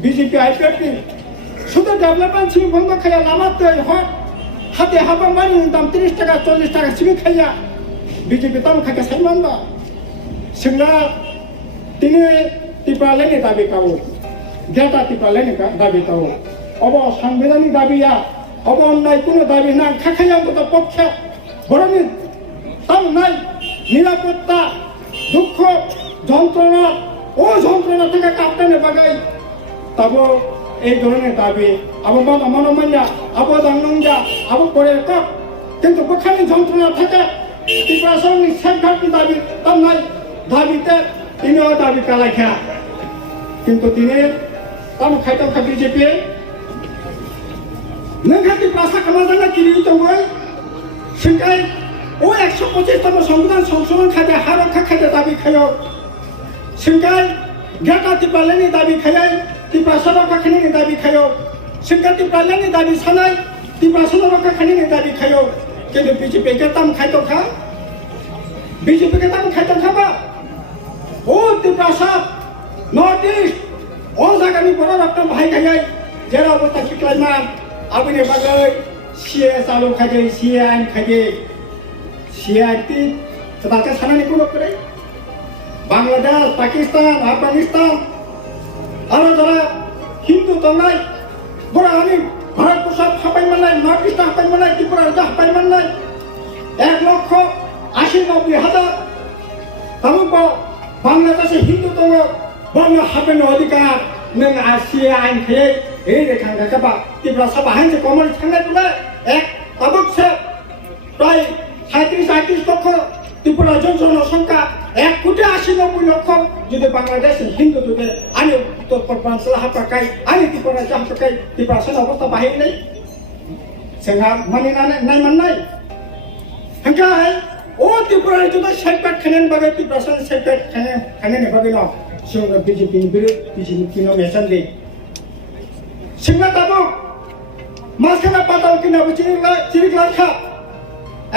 BJP IPP শুধু development Simi বন্ধ খাইয়া লামাতে হট হাতে হাবা মারি দাম 30 টাকা 40 টাকা সিমি খাইয়া BJP তাম খাইয়া সাইমানবা সিংলা তিনি টিপালেনি দাবি কাও গেটা টিপালেনি দাবি কাও অব সাংবিধানিক দাবিয়া অব অন্যায় কোনো দাবি না খাখাইয়া অন্তত পক্ষে বরং তাম নাই নিরাপত্তা দুঃখ যন্ত্রণা ও যন্ত্রণা থেকে কাটতে বাগাই তাবো এই ধরনের দাবি আবো মনোমান্যা আবো দাঙ্গা আবো করে কক কিন্তু ওখানে যন্ত্রণা থেকে ত্রিপুরা সঙ্গী সেফগার্ডের দাবি তার নাই দাবিতে তিনিও দাবি কালাইখা কিন্তু তিনি তাম খাইতাম খা BJP नोंहा ত্রিপুরা खालामजाना गिरि दङै सिंगाय ও 125তম সংবিধান সংশোধন খাতে হারক্ষা খাতে দাবি খায় सिंगाय गेटा टिपालेनि दाबि खाय ত্রিপুরা সরকার খানিनि दाबि खाय सिंगाय टिपालेनि दाबि सानाय ত্রিপুরা সরকার खानिनि दाबि खाय কিন্তু BJP के ताम खायतखा BJP के ताम खायतखाबा ও ত্রিপুরা সাব নর্থ ইস্ট ও জায়গাनि বড় রক্তম ভাই খায় जेरा अवस्था खिख्लायमा आबुनि बागै CA चालु खायदे CA आइन खायदे CA ति तदाके सानानि कुनो करे बांग्लादेश पाकिस्तान अफगानिस्तान आरो जरा हिंदू दंनाय बरानि भारतबर्ष हाबाय मोननाय नर्थ इस्ट हाबाय मोननाय त्रिपुरा रायजो हाबाय मोननाय 1,80,90,000 तामुको बांग्लादेशे हिंदू दङ बंग हाबायनो अधिकार नों CA आइन खायै এই রেখাঙ্গা কাবা ত্রিপুরা সভা হাইছে কমল থাঙ্গাই বলে এক অবক্ষে প্রায় 37-38 লক্ষ ত্রিপুরা জনসংখ্যা 1,80,90,000 যদি বাংলাদেশ হিন্দু যুগে আনি উত্তর পূর্বাঞ্চল হাপাকাই আনি ত্রিপুরা জাহাপাকাই ত্রিপুরা সেন অবস্থা বাহাই নাই जोंहा मानिनानै नायमाननाय हांखाय ও ত্রিপুরা যদি সেফগার্ড খানেন বাগে ত্রিপুরা সেন সেফগার্ড খানেন বাগে ন जों BJP বিরুদ্ধে BJP কিনো মেসেজ দেই सिंगला ताबो मासना पाताल किनाबो चिरिग्लाखा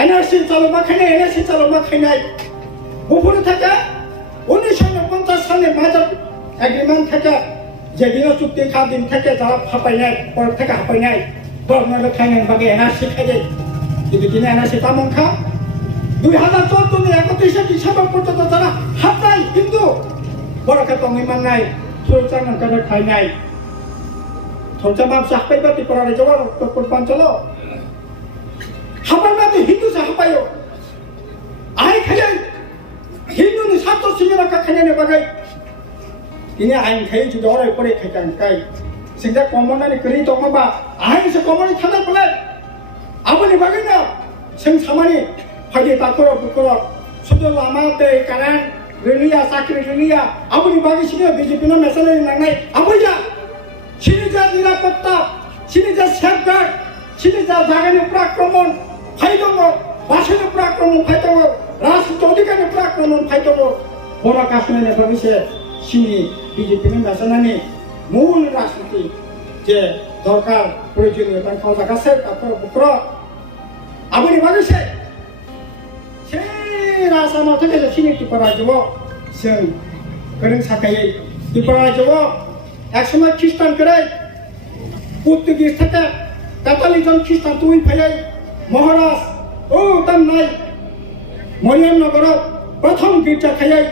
NRC चालुमा खायनाय NRC चालुमा खायनाय बुफुर थाका 1950 सालनि माजाब एग्रीमेंट थाका जेदिनो चुक्ति खादिन थाके जारा फापायनाय पर थाका हापायनाय बरनाले खायनाय बागे NRC खायदे बिदिनो NRC तामंखा 2014 नि 31 डिसेम्बर पर्यन्त जारा हापाय हिन्दु बरका तंगै माननाय सुरक्षा नंकादे खायनाय Terjemah sampai berarti para Jawa korban colo. Hapai berarti Hindu sampai yo. Air kaya Hindu ni satu sini nak kaya ni bagai. Ini air kaya juga orang boleh kaya kai. Sehingga komonan ni kiri tong apa? Air sekomonan ni thana boleh. Apa ni bagai na? Seng sama ni pagi takor bukor. Sudah lama te kanan dunia sakit dunia. Apa ni bagai sini BJP na masalah ni nangai. Apa ya? সিনিজা নিরাপত্তা সিনিজা safeguard সিনিজা জায়গার উপর আক্রমণ ফাইদব বাসের উপর আক্রমণ ফাইদব রাষ্ট্র অধিকারের উপর আক্রমণ ফাইদব বড় কাশ্মীরে ভবিষ্যে সিনি BJP মেসানানি মূল রাজনীতি যে দরকার প্রয়োজনীয় তার খাওয়া জায়গাছে তারপর বুকর আবুনি ভবিষ্যে সেই রাজা থেকে যে সিনি ত্রিপুরা যাব जों गोरों साखायै ত্রিপুরা যাব এক সময় খ্রিস্টান করে পর্তুগিজ থেকে 43 জন খ্রিস্টান তুই ফাইলাই মহারাজ ও তাম নাই মরিয়মনগর প্রথম গির্জা খাইয়াই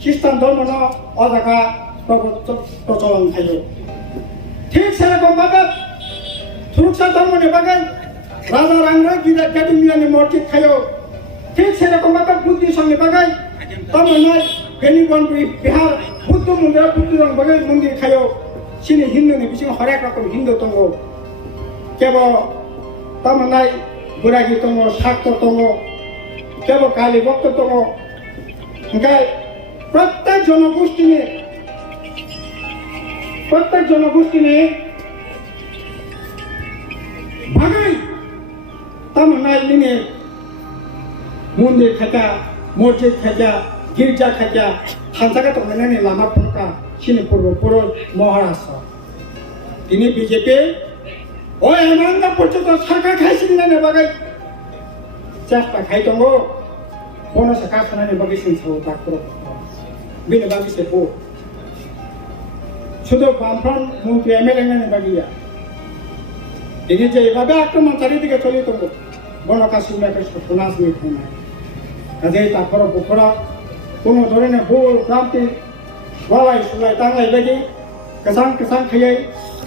খ্রিস্টান ধর্ম ন অজাগা প্রচলন খাইল ঠিক সেরকম ভাবে তুরুকসা ধর্ম নে বাগান রাজা রাংরা গিরা গেদুমিয়ানি মসজিদ খাইল ঠিক সেরকম ভাবে বুদ্ধি সঙ্গে বাগাই তাম নাই বেনিবন বিহার বুদ্ধ মন্দির বুদ্ধজন বাগাই মন্দির খাইল সিনি হিন্দু নি বিসিং হরেক রকম হিন্দু দङ কেবল তাম নাই বুরাগি দङ শাক্ত দङ কেবল কালী ভক্ত দङ ओंखाय प्रत्येक जनगोष्ठीनि बागै तामनाय निने मन्दिर खाजा मस्जिद खाजा गिर्जा खाजा थानसागा दंनानै लामा फुंका सिनि पूर्व महाराष्ट्र दिनै BJP ओ एमानदा पर्यन्त सरकार खायसिननानै बागै चेष्टा खाय दङ बनो साखा खानानै बागै सिनसाव दाखरो बेनो बागै सेपो শুধু বামফ্রন্ট মন্ত্রী এমএলএ বাগিয়া এই যে এভাবে আক্রমণ চারিদিকে চলিত বনকাশিগুলাকে সনাশ মিট না কাজে তারপর বুকরা কোনো ধরনের ভুল ক্রান্তি গলাই সুলাই টাঙ্গাই বাকি কেসাং খেয়ে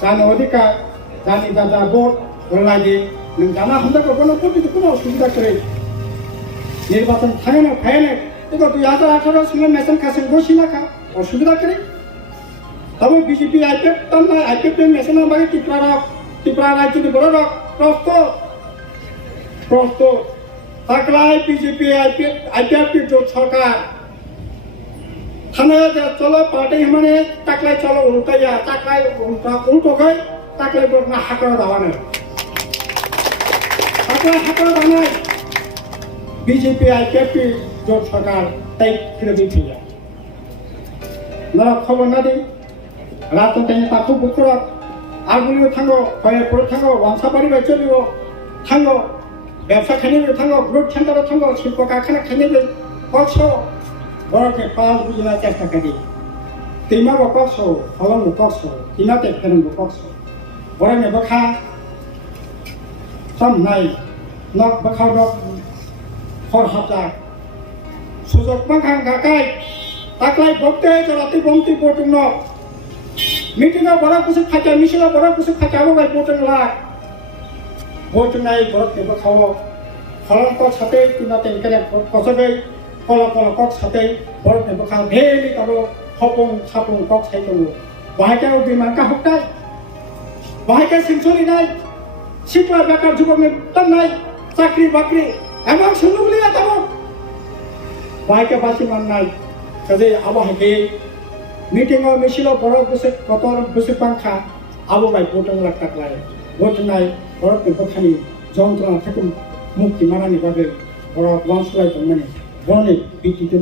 জানো অধিকার জানি দাদা ভোট লাগে জানা হন্দাকে কোনো অসুবিধা করে নির্বাচন থাকে না খায় না এবার 2018 সালে মেশন কাছেন বসি না অসুবিধা করে তবে বিজেপি আইপিএফ তার না আইপিএফ মেশনের বাকি ত্রিপুরা রাজ্যের বড় প্রস্ত তাকলাই বিজেপি আইপিএফ জোট সরকার থানায় চলো পার্টি মানে তাকলাই চলো উল্টাইয়া তাকলাই উল্টো খাই তাকলাই না হাঁকড়া দাওয়ানো হাঁকড়া দাওয়ায় বিজেপি আইপিএফ জোট সরকার তাই ফিরে দিতে যায় না খবর না দিই রাজনীতি তাকু বুকুর আগুলিও থাঙ্গো হয়ে পড়ে থাঙ্গো বাংসা বাড়িবে চলিব থাঙ্গো ব্যবসা খানিবে থাঙ্গো গ্রুপ সেন্টারে থাঙ্গো শিল্প কারখানা খানিবে কক্স বড়কে পাঁচ বুঝিনা চেষ্টা করি তিমাবো কক্স ফলনবো কক্স তিনাতে ফেরনবো কক্স বড়নে বখা সম নাই নক বখাও নক হর হাতা সুযোগ বাংখাং গাকাই তাকলাই বকতে জলাতি বমতি বটুং নক মিটিংও বড় কিছু খাঁচা মিছিলও বড় কিছু খাঁচা বাই বটুং লাই বটুং নাই বড়কে বখাও ফলন কক সাথে তিনাতে কেনে কসবে কল কক সাথে বড়কে বখাও ভেলি কালো হপং ছাপং কক সাইতো বাহাইকে বিমান কাহকটাই বাহাইকে সিংসলি নাই শিক্ষা বেকার যুবকের তার নাই চাকরি বাকরি এমন শুনুগুলি না তেমন বাহাইকে বাসি মান নাই কাজে আবহাওয়াকে মিটিংও মিছিল বড় বসে কত বসে পাংখা আবু বাই বটং লাখ টাকলাই বটনাই বড়কে বখানি যন্ত্রণা থেকে মুক্তি মারানি ভাবে বড় বংশলাই মানে বনে বিদ্যুৎ